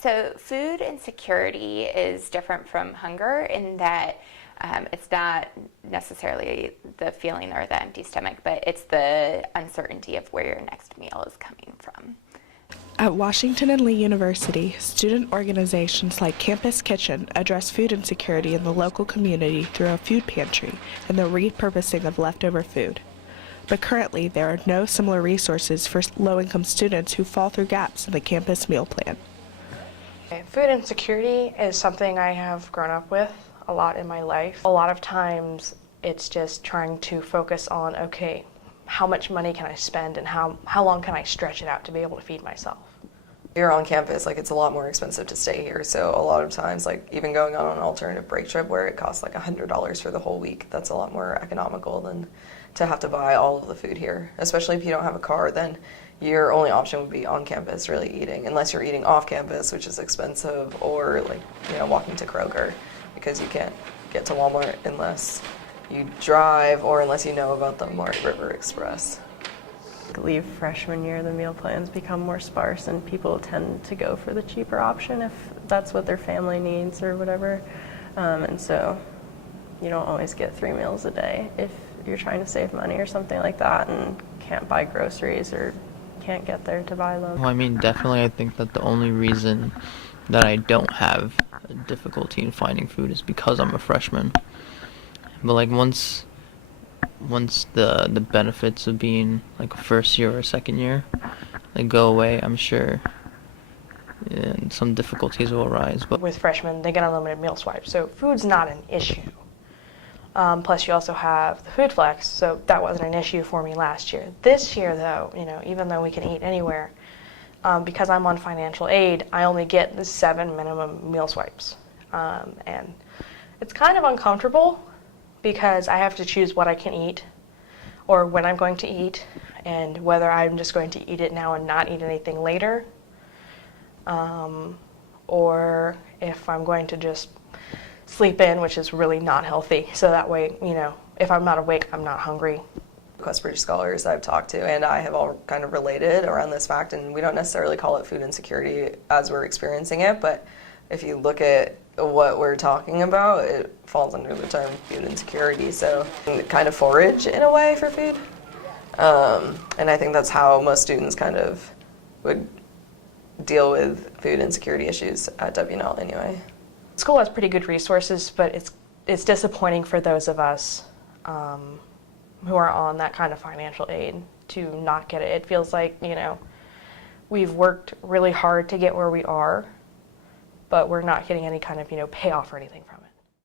So food insecurity is different from hunger in that it's not necessarily the feeling or the empty stomach, but it's the uncertainty of where your next meal is coming from. At Washington and Lee University, student organizations like Campus Kitchen address food insecurity in the local community through a food pantry and the repurposing of leftover food. But currently, there are no similar resources for low-income students who fall through gaps in the campus meal plan. Food insecurity is something I have grown up with a lot in my life. A lot of times it's just trying to focus on, okay, how much money can I spend and how long can I stretch it out to be able to feed myself? You're on campus, it's a lot more expensive to stay here, so a lot of times, even going on an alternative break trip where it costs $100 for the whole week, that's a lot more economical than to have to buy all of the food here. Especially if you don't have a car, then your only option would be on campus really eating, unless you're eating off campus, which is expensive, or walking to Kroger, because you can't get to Walmart unless you drive or unless you know about the Mart River Express. I believe freshman year the meal plans become more sparse and people tend to go for the cheaper option if that's what their family needs or whatever. And so you don't always get 3 meals a day if you're trying to save money or something like that and can't buy groceries or can't get there to buy them. Well, definitely I think that the only reason that I don't have difficulty in finding food is because I'm a freshman. But once the benefits of being a first year or second year go away, I'm sure some difficulties will arise. But with freshmen, they get unlimited meal swipes, so food's not an issue. Plus you also have the food flex, so that wasn't an issue for me last year. This year though, even though we can eat anywhere, because I'm on financial aid, I only get the 7 minimum meal swipes. And it's kind of uncomfortable because I have to choose what I can eat or when I'm going to eat and whether I'm just going to eat it now and not eat anything later, or if I'm going to just sleep in, which is really not healthy. So that way, if I'm not awake, I'm not hungry. Questbridge scholars I've talked to and I have all kind of related around this fact, and we don't necessarily call it food insecurity as we're experiencing it, but if you look at what we're talking about, it falls under the term food insecurity, so kind of forage in a way for food. And I think that's how most students kind of would deal with food insecurity issues at WNL anyway. School has pretty good resources, but it's disappointing for those of us who are on that kind of financial aid to not get it. It feels like, we've worked really hard to get where we are, but we're not getting any kind of, payoff or anything from it.